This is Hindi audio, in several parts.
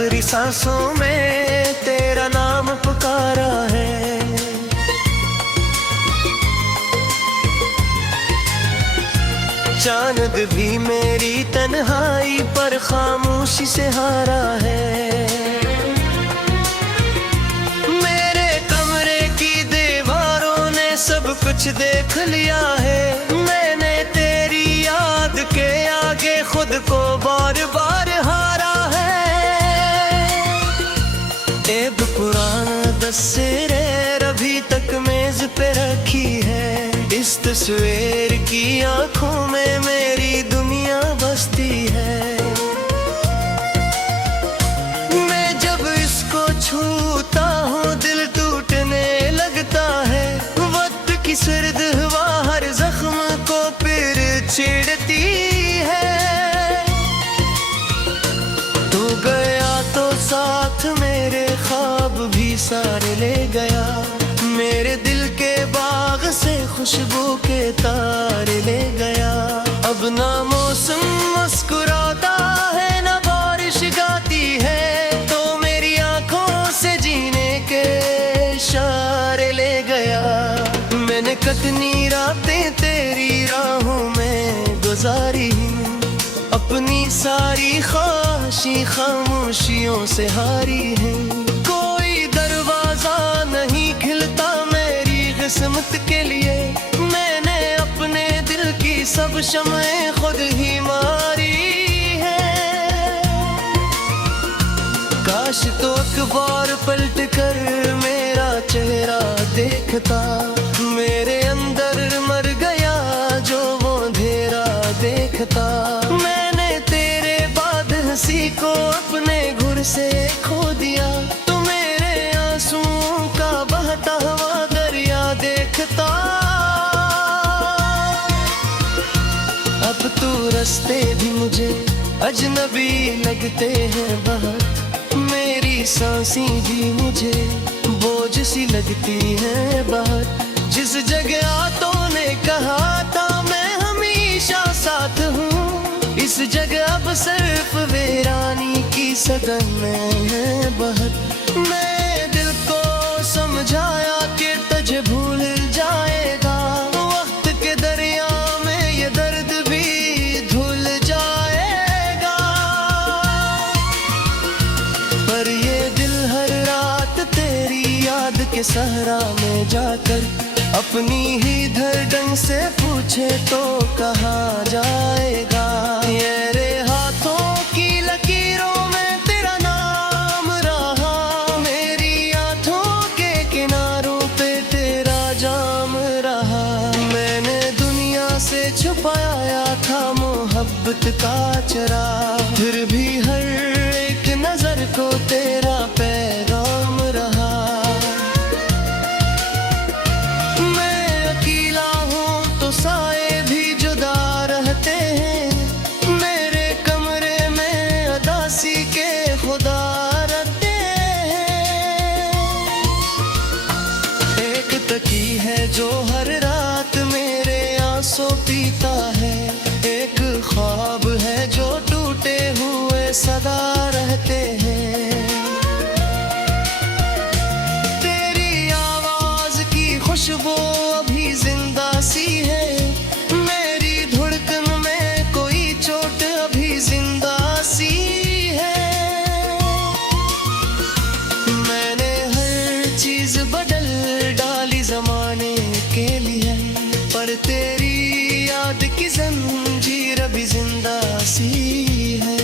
आखिरी सांसों में तेरा नाम पुकारा है। चांद भी मेरी तन्हाई पर खामोशी से हारा है। मेरे कमरे की दीवारों ने सब कुछ देख लिया है। मैंने तेरी याद के आगे खुद को बार बार हारा है। एक पुराना तस्वीर अभी तक मेज पे रखी है। इस तस्वीर की आंखों में मेरी दुनिया बसती है। मैं जब इसको छूता हूँ दिल टूटने लगता है। वक्त की सर्द हवा हर जख्म को फिर छेड़ती है। तू गया तो साथ मेरे ख्वाब भी सारे ले गया। मेरे दिल के बाग से खुशबू के तारे ले गया। अब ना मौसम मुस्कुराता है ना बारिश गाती है। तो मेरी आंखों से जीने के इशारे ले गया। मैंने कितनी रातें तेरी राहों में गुजारी। अपनी सारी ख्वाहिशें खामोशियों से हारी हैं। कोई दरवाजा नहीं खिलता मेरी किस्मत के लिए। मैंने अपने दिल की सब शम्एं खुद ही मारी है। काश तो अखबार पलट कर मेरा चेहरा देखता। मेरे अंदर मर गया जो वो अंधेरा देखता। मैंने तेरे बाद हंसी को अपने घुर से खो दिया। तो मेरे आंसुओं का बहता हुआ दरिया देखता। अब तो रास्ते भी मुझे अजनबी लगते हैं बहुत। मेरी सांसें भी मुझे बोझ सी लगती हैं बहुत। जिस जगह तूने कहा था मैं हमेशा साथ हूँ। इस जगह अब सिर्फ वीरानी की सदन में है बहुत। मैं दिल को समझाया कि तुझे भूल जाएगा। वक्त के दरिया में ये दर्द भी धुल जाएगा। पर ये दिल हर रात तेरी याद के सहरा में जाकर अपनी ही धड़कन से पूछे तो कहाँ जाएगा। तेरे हाथों की लकीरों में तेरा नाम रहा। मेरी आंखों के किनारों पे तेरा जाम रहा। मैंने दुनिया से छुपाया था मोहब्बत का चरा। फिर भी हर एक नजर को तेरा पैगाम रहा। साए भी जुदा रहते हैं। मेरे कमरे में अदासी के खुदा रहते हैं। एक तकी है जो हर रात मेरे आंसू पीता है। एक ख्वाब है जो टूटे हुए सदा रहते हैं। तेरी आवाज की खुशबू अभी जिंदा सी है। मेरी धड़कन में कोई चोट अभी जिंदा सी है। मैंने हर चीज बदल डाली जमाने के लिए। पर तेरी याद की जंजीर अभी जिंदा सी है।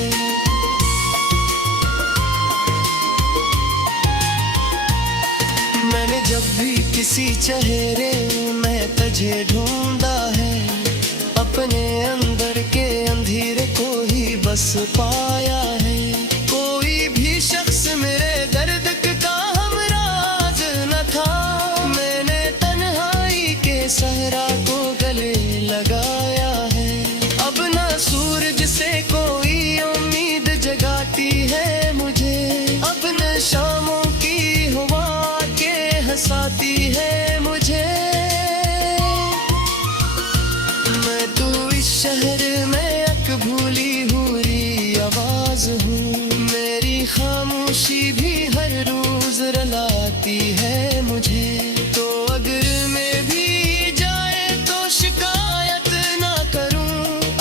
मैंने जब भी किसी चेहरे में तुझे ढूंढा है। अपने अंदर के अंधेरे को ही बस पाया है। कोई भी शख्स मेरे दर्द का हमराज न था। मैंने तन्हाई के सहरा को गले लगाया है। अब न सूरज से कोई उम्मीद जगाती है मुझे। अब न शामों की हवा के हंसाती है मुझे। मैं तो इस शहर में एक भूली हुई आवाज लगती है मुझे। तो अगर मैं भी जाए तो शिकायत ना करूं,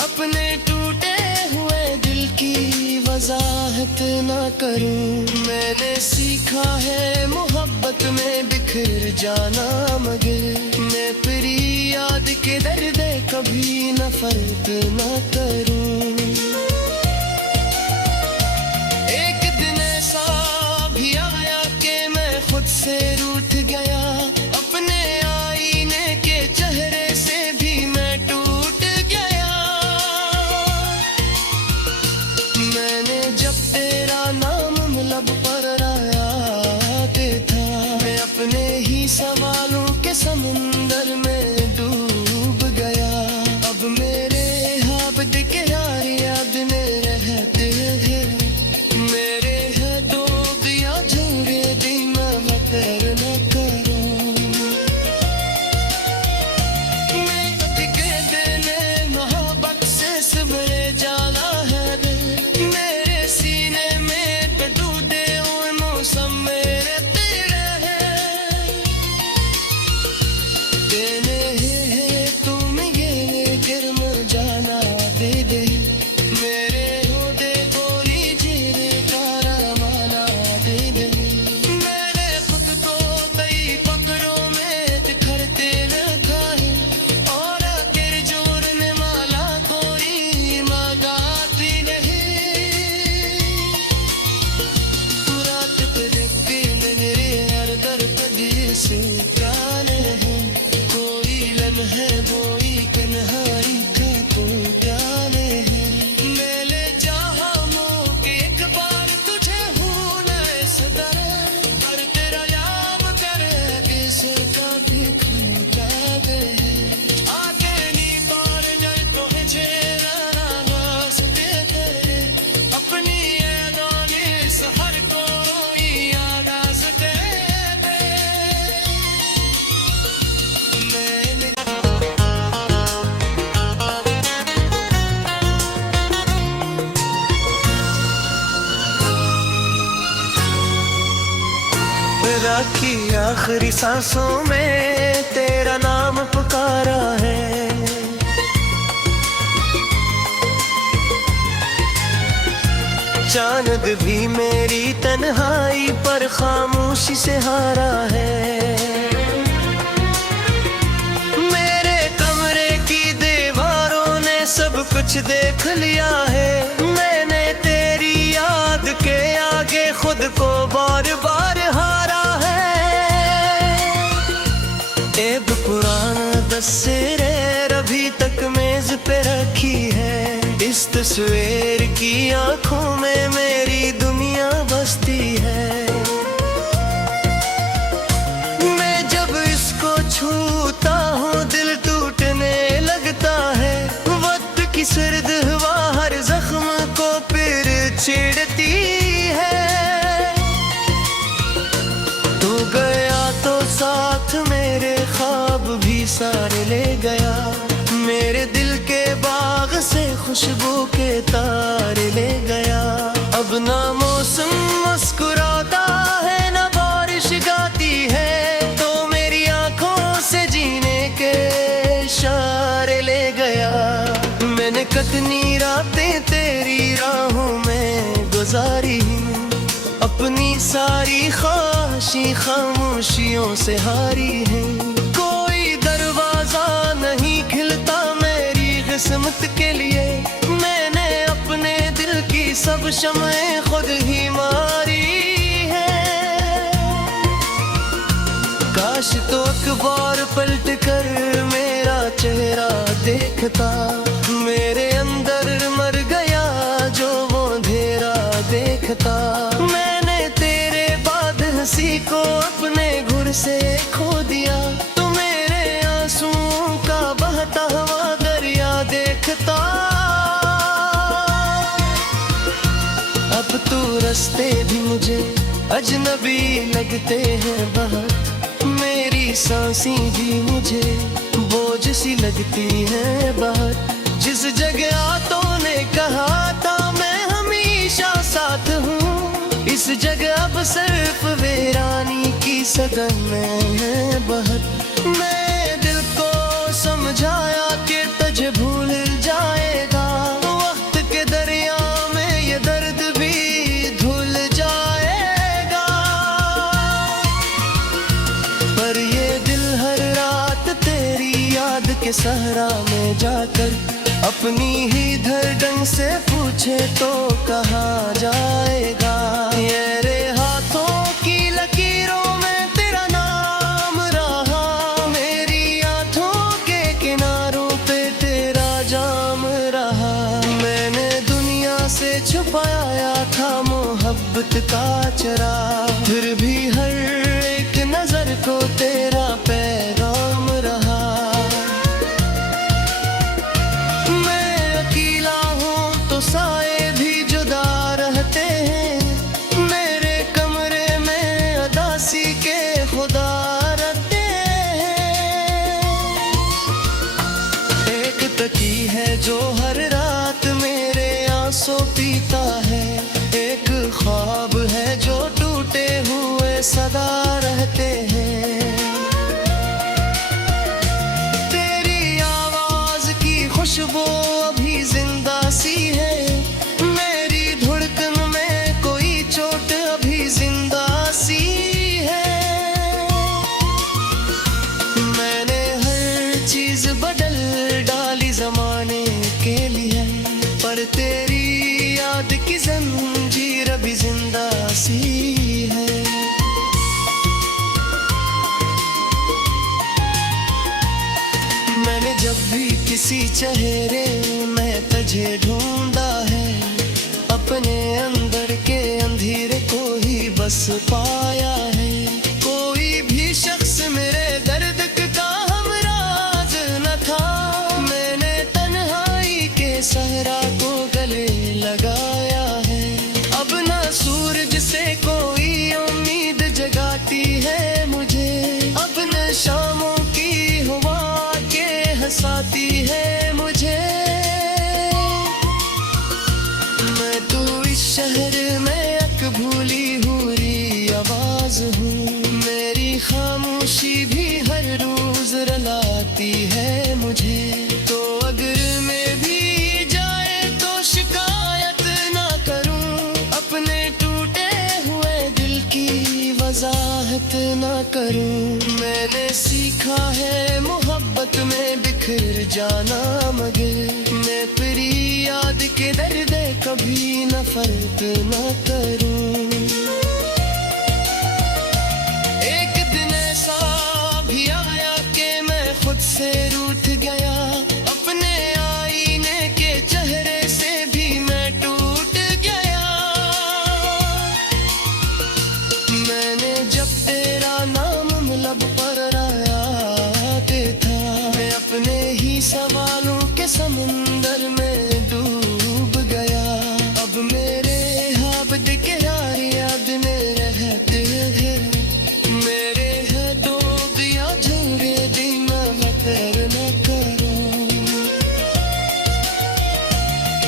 अपने टूटे हुए दिल की वजाहत ना करूं। मैंने सीखा है मोहब्बत में बिखर जाना, मगर मैं तेरी याद के दर्द कभी नफरत ना करूं। एक दिन ऐसा भी आया कि मैं खुद से रूठ गया, अपने आईने के चेहरे से भी मैं टूट गया। मैंने जब तेरा नाम लब पर आते था, मैं अपने ही सवालों के समुंदर में डूब गया। अब मेरे हाबद के याद में रहते हैं, मेरे है दो दिया झूरे दिन मकर न करूं। मैं के दिले मोहब्बत से सवरे जाला है, मेरे सीने में बदूदे और मौसम मेरे तेरे हैं। तेने है तुम ये गर्म जाना दे दे, मेरे होदे कोली जीरे का रवाना दे दे। मैंने खुद को कई पकड़ों में तिखरते रखा है, और तेरे जोर में माला कोई मगाती नहीं। रात तेरे मेरे हर दर कदी से कान है, कोई लम्हे कोई कन्हाई का कोई प्यार है। मैं ले चाहा के एक बार तुझे हूँ न सदर, पर तेरा याद करे किसे का भी खोता गए। आगे नी पार जाए तो है झेरा वास्ते तेरे, अपनी ऐदानी सहर को रोई याद आसते दे। मैंने राखी आखिरी सांसों में तेरा नाम पुकारा है। चांद भी मेरी तन्हाई पर खामोशी से हारा है। मेरे कमरे की दीवारों ने सब कुछ देख लिया है, मैंने तेरी याद के आगे खुद को बार बार हारा है। एक पुराना तस्वीर अभी तक मेज पे रखी है, इस तस्वीर की आंखों में मेरी दुनिया बसती है। मैं जब इसको छूता हूँ दिल टूटने लगता है, वक्त की सर्द हवा हर जख्म को फिर छेड़ती है। तू गया तो साथ मेरे ख्वाब भी सारे ले गया, मेरे दिल के बाग से खुशबू के तारे ले गया। अब ना मौसम मुस्कुराता है ना बारिश गाती है, तो मेरी आंखों से जीने के इशारे ले गया। मैंने कितनी रातें तेरी राहों में गुजारी, अपनी सारी ख्वाहिशें खामोशियों से हारी हैं। कोई दरवाजा नहीं खिलता मेरी किस्मत के लिए, मैंने अपने दिल की सब शम्एं खुद ही मारी है। काश तो अखबार पलट कर मेरा चेहरा देखता, मेरे अंदर मर गया जो वो अंधेरा देखता। मैंने तेरे बाद हंसी को अपने घुर से खो दिया, तो मेरे आंसुओं का बहता हुआ दरिया देखता। अब तू रास्ते भी मुझे अजनबी लगते हैं बहुत, मेरी सांसें भी मुझे बोझ सी लगती हैं बहुत। जिस जगह तूने कहा था मैं हमेशा साथ हूँ, इस जगह अब सिर्फ वीरानी की सदन में है बहत। मैं दिल को समझाया कि तुझे भूल जाएगा, वक्त के दरिया में ये दर्द भी धुल जाएगा। पर ये दिल हर रात तेरी याद के सहरा में जाकर अपनी ही धड़कन से पूछे तो कहाँ जाएगा। मेरे हाथों की लकीरों में तेरा नाम रहा, मेरी आँखों के किनारों पे तेरा जाम रहा। मैंने दुनिया से छुपाया था मोहब्बत का चरा, फिर भी हर एक नजर को तेरा पैगाम रहा। साए भी जुदा रहते हैं, मेरे कमरे में अदासी के खुदा रहते हैं। एक तकी है जो हर रात मेरे आंसू पीता है, एक ख्वाब है जो टूटे हुए सदा रहते हैं। तेरी आवाज की खुशबू अभी जिंदा सी है, मेरी धड़कन में कोई चोट अभी जिंदा सी है। मैंने हर चीज बदल डाली जमाने के लिए, पर तेरी याद की जंजीर अभी जिंदा सी है। मैंने जब भी किसी चेहरे में तुझे ढूंढा है, अपने अंदर के अंधेरे को ही बस पाया है। कोई भी शख्स मेरे दर्द का हमराज न था, मैंने तन्हाई के सहरा को गले लगाया है। अब न सूरज से कोई उम्मीद जगाती है मुझे, अब न शामों की हवा के हंसाती है मुझे। मैं तो इस शहर में एक भूली हुई आवाज हूँ, मेरी खामोशी भी हर रोज रुलाती है मुझे। तो अगर मैं भी जाए तो शिकायत ना करूँ, अपने टूटे हुए दिल की वजाहत ना करूँ। मैंने सीखा है मोहब्बत में बिखर जाना, मगर मैं तेरी याद के दर्द कभी नफरत न करूं। एक दिन ऐसा भी आया कि मैं खुद से रूठ गया, अपने आईने के चेहरे से भी मैं टूट गया। मैंने जब तेरा नाम लब पर आया था, मैं अपने ही सवालों के समुंदर में डूब गया। अब मेरे हाबद के याद में रहते हैं, मेरे है दो दिया झूरे दिन मकर न करो।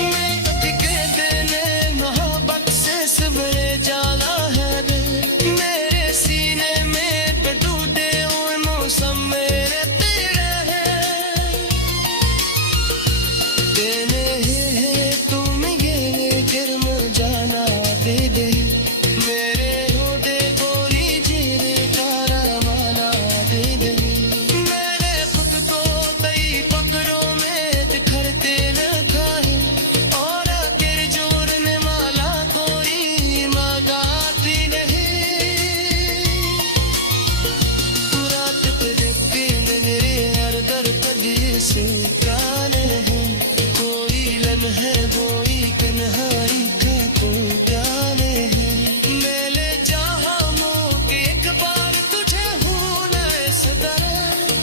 मैं के देने मोहब्बत से सवेरे जाला है, मेरे सीने में बदूदे हुए मौसम मेरे तेरे हैं। देने है तुम ये गर्म जाना दे दे, मेरे होदे गोली जीरे तारा माना दे दे। मैंने खुद को कई पकड़ों में बिखरते लगा है, और तेरे जोर में माला कोई मगाती नहीं। रात तेरे मेरे हर दर कदी से काने हैं, कोई लम्हे कोई कन्हाई का को जाने हैं। मेले जहाँ मोह एक बार तुझे हूँ न सदर,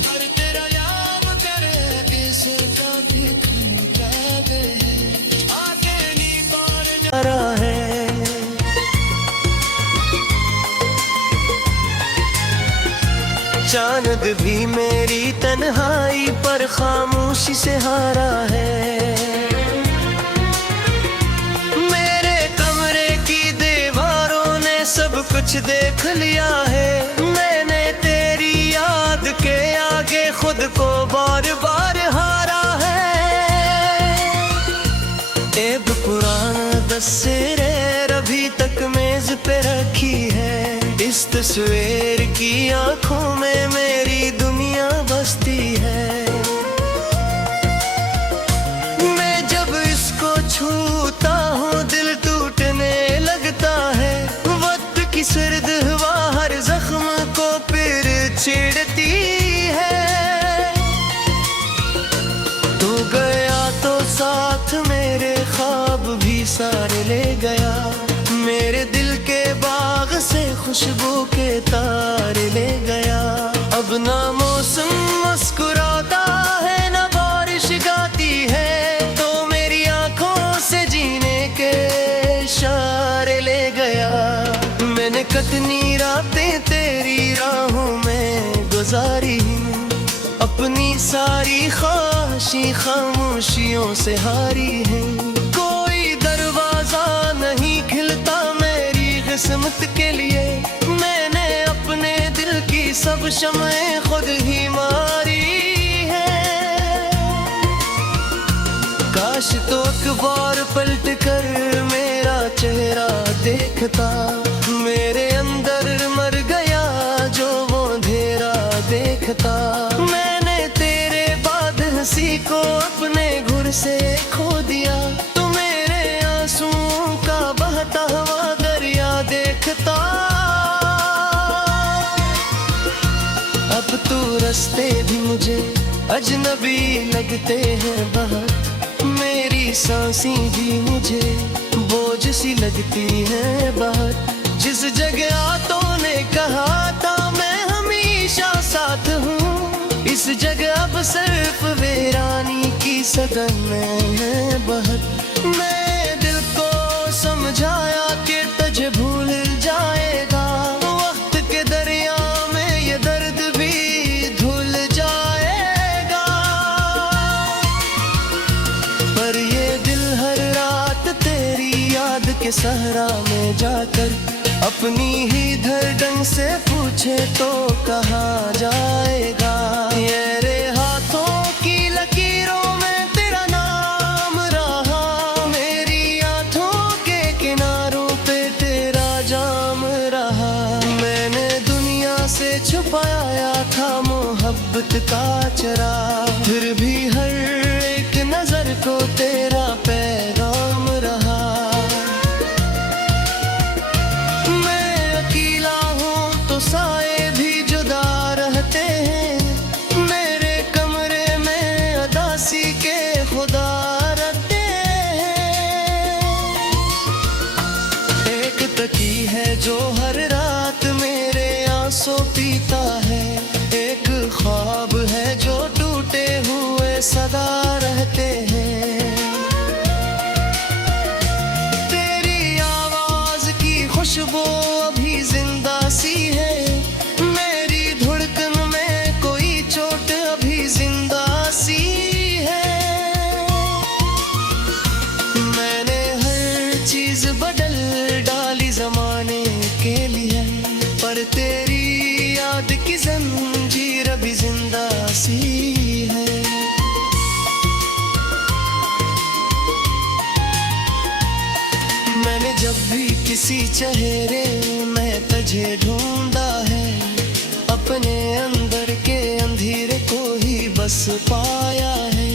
पर तेरा याद करे किसका भी खा गए आगे नहीं पार जा रहा है। चांद भी मेरी तन्हाई पर खामोशी से हारा है। मेरे कमरे की दीवारों ने सब कुछ देख लिया है, मैं सवेर की आंखों में मेरी दुनिया बसती है। मैं जब इसको छूता हूँ दिल टूटने लगता है। वक्त की सर्द हवा हर जख्म को फिर छेड़ती है। तू गया तो साथ मेरे ख्वाब भी सारे ले गया। मेरे दिल के बाग से खुशबू के तारे ले गया। अब ना मौसम मुस्कुराता है ना बारिश गाती है। तो मेरी आंखों से जीने के इशारे ले गया। मैंने कितनी रातें तेरी राहों में गुजारी। अपनी सारी ख्वाहिशें खामोशियों से हारी हैं। कोई दरवाजा नहीं खिलता मेरी किस्मत के लिए। मैंने अपने दिल की सब शम्एं खुद ही मारी है। काश तो अखबार पलट कर मेरा चेहरा देखता। मेरे अंदर मर गया जो वो अंधेरा देखता। मैंने तेरे बाद हंसी को अपने घुर से खो दिया। तो मेरे आंसुओं का बहता हुआ दरिया देखता। अब तू रास्ते भी मुझे अजनबी लगते हैं बहुत। मेरी सांसें भी मुझे बोझ सी लगती हैं बहुत। जिस जगह तूने कहा था मैं हमेशा साथ हूँ, इस जगह अब सिर्फ वीरानी की सदन है बहुत। मैं दिल को समझाया कि तुझे भूल जाएगा। वक्त के दरिया में ये दर्द भी धुल जाएगा। पर ये दिल हर रात तेरी याद के सहरा में जाकर अपनी ही धड़कन से पूछे तो कहाँ जाएगा। मेरे हाथों की लकीरों में तेरा नाम रहा। मेरी आंखों के किनारों पे तेरा जाम रहा। मैंने दुनिया से छुपाया था मोहब्बत का चरा। फिर भी हर एक नजर को तेरा पैगाम रहा। साए भी जुदा रहते हैं। मेरे कमरे में अदासी के खुदा रहते हैं। एक तकी है जो हर रात मेरे आंसू पीता है। एक ख्वाब है जो टूटे हुए सदा रहते हैं। तेरी आवाज की खुशबू अभी जिंदा सी है। मेरी धड़कन में कोई चोट अभी जिंदा सी है। मैंने हर चीज बदल डाली जमाने के लिए, पर तेरी याद की जंजीर अभी जिंदा सी है। मैंने जब भी किसी चेहरे में तुझे ढूंढा है, अपने अंदर के अंधेरे को ही बस पाया है।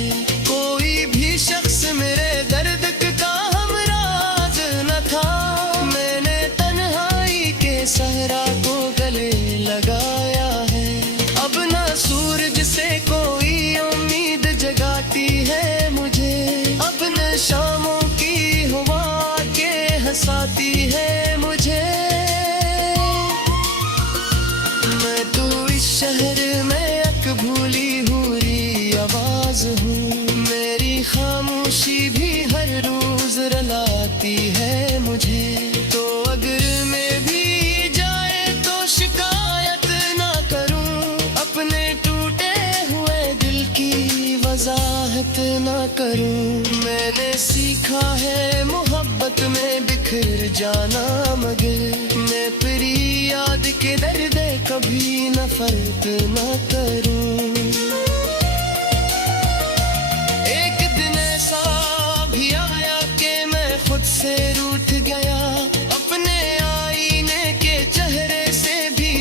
कोई भी शख्स मेरे दर्द का हमराज न था। मैंने तन्हाई के सहरा को गले लगाया है। अब ना सूरज से कोई उम्मीद जगाती है मुझे। अब न शामों की हवा के हंसाती है मुझे। मैं तो इस शहर में एक भूली हुई आवाज हूँ। मेरी खामोशी भी हर रोज रुलाती है मुझे। तो अगर मैं भी जाए तो शिकायत ना करूँ। अपने टूटे हुए दिल की वजाहत ना करूँ। मैंने सीखा है मोहब्बत में बिखर जाना, मगर मैं तेरी याद के दर्द कभी नफरत न करूं। एक दिन ऐसा भी आया कि मैं खुद से रूठ गया। अपने आईने के चेहरे से भी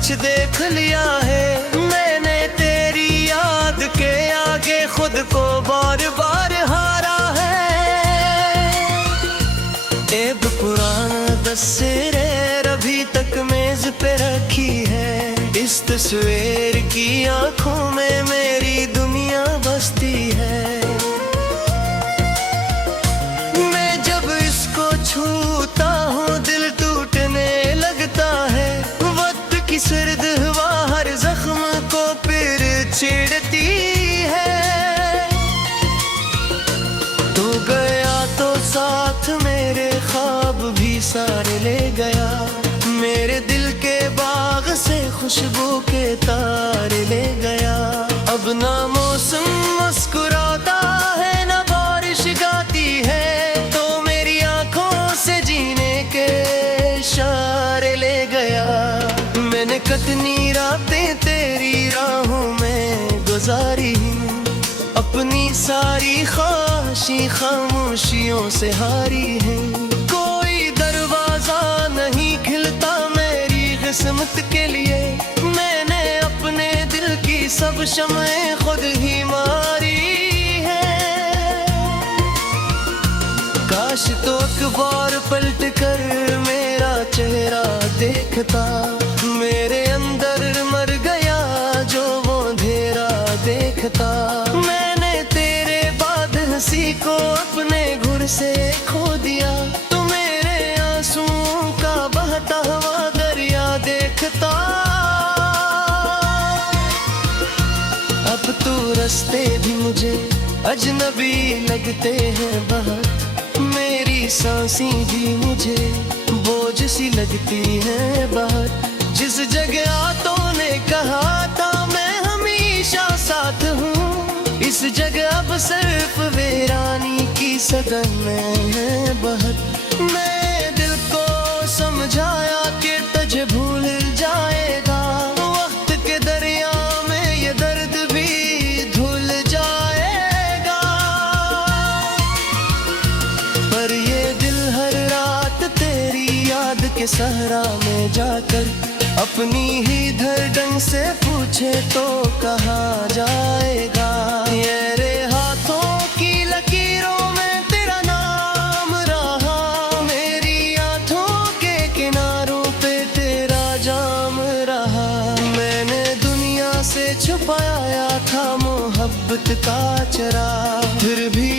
कुछ देख लिया है मैंने, तेरी याद के आगे खुद को बार बार हारा है। एक पुराना तस्वीर अभी तक मेज पे रखी है, इस तस्वीर की आंखों में मेरी दुनिया बसती है। मैं जब इसको छूता हूँ दिल टूटने लगता है, वक्त की सर्द हवा हर जख्म को फिर छेड़ती है। तू गया तो साथ मेरे ख्वाब भी सारे ले गया, मेरे दिल के बाग से खुशबू के तारे ले गया। अब ना मौसम मुस्कुराता है ना बारिश गाती है, तो मेरी आंखों से जीने के इशारे ले गया। मैंने कितनी रातें तेरी राहों में गुजारी, अपनी सारी ख्वाहिशें खामोशियों से हारी हैं। कोई दरवाजा नहीं खिलता मेरी किस्मत के लिए, मैंने अपने दिल की सब शम्एं खुद ही मारी है। काश तो अखबार पलट कर मेरा चेहरा देखता, मेरे अंदर मर गया जो वो अंधेरा देखता। मैंने तेरे बाद हंसी को अपने घुर से खो दिया, तो मेरे आंसुओं का बहता हुआ दरिया देखता। अब तो रास्ते भी मुझे अजनबी लगते हैं बहुत, मेरी सांसें भी मुझे बोझ सी लगती हैं बहुत। जिस जगह तूने कहा था मैं हमेशा साथ हूँ, इस जगह अब सिर्फ वीरानी की सदन में है बहुत। मैं दिल को समझाया कि तुझे भूल जाएगा, वक्त के दरिया में ये दर्द भी धुल जाएगा। पर ये दिल हर रात तेरी याद के सहरा में जाकर अपनी ही धड़कन से पूछे तो कहाँ जाएगा। मेरे हाथों की लकीरों में तेरा नाम रहा, मेरी आंखों के किनारों पे तेरा जाम रहा। मैंने दुनिया से छुपाया था मोहब्बत का चरा, फिर भी